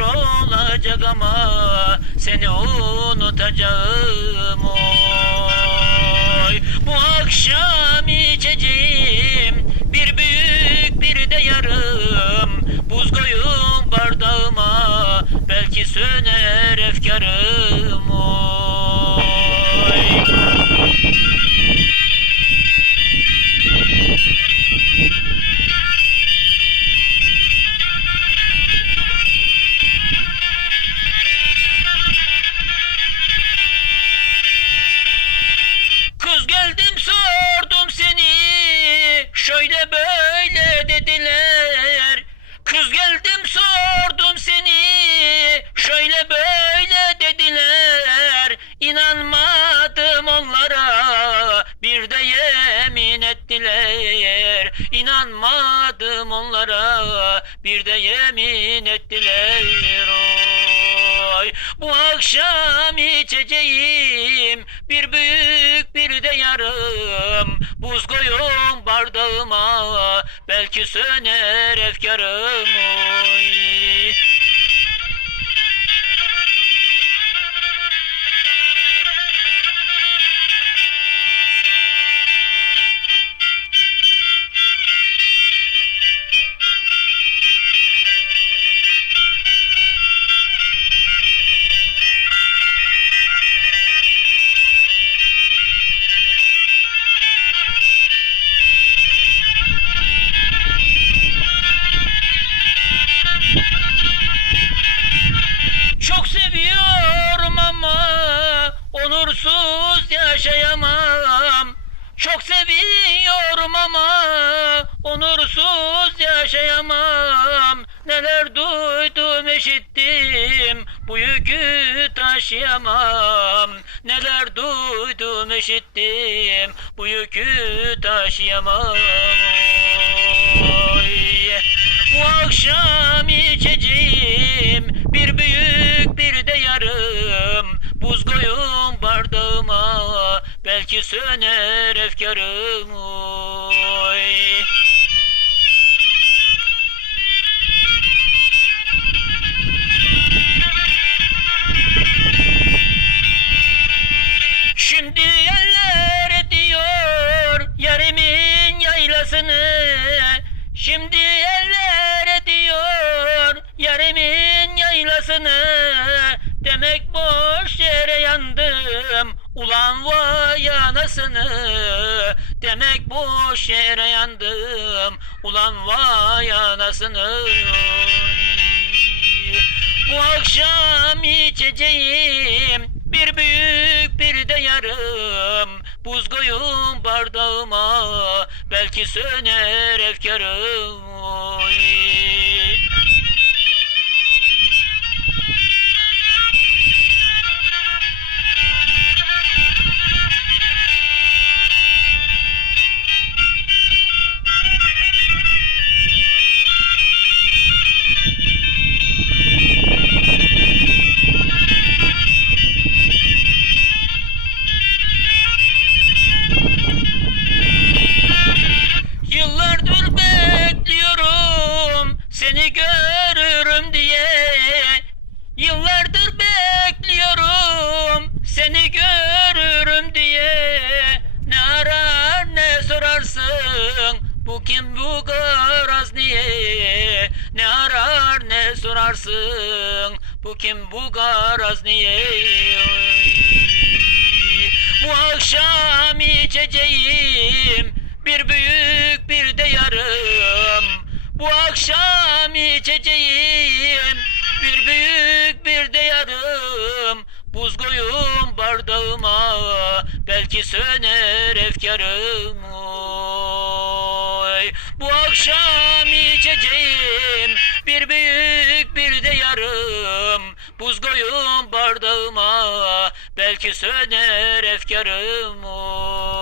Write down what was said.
zor olacak ama seni unutacağım oy. Bu akşam içeceğim İnanmadım onlara Bir de yemin ettiler. Oy Bu akşam içeceğim Bir büyük bir de yarım. Buz koyun bardağıma Belki söner efkarım. Oy seviyorum ama onursuz yaşayamam. Neler duydum eşittim bu yükü taşıyamam. Neler duydum eşittim bu yükü taşıyamam. Oy. Bu akşam içeceğim bir büyük bir de yarım Buz koyun bardağıma belki söner efkarım oy. Şimdi eller ediyor yarimin yaylasını Şimdi eller ediyor yarimin yaylasını Demek boş yandım ulan vay anasını. Demek boş yere yandım. Ulan vay anasını. Bu akşam içeceğim. Bir büyük bir de yarım. Buz koyun bardağıma. Belki söner efkarım görürüm diye Yıllardır bekliyorum. Seni görürüm diye. Ne arar ne sorarsın. Bu kim bu garaz niye? Ne arar ne sorarsın. Bu kim bu garaz niye? Bu akşam içeceğim. Bir büyük bir de yarım Bu akşam içeceğim bir büyük bir de yarım Buz koyun bardağıma belki söner efkarım oy. Bu akşam içeceğim bir büyük bir de yarım Buz koyun bardağıma belki söner efkarım oy.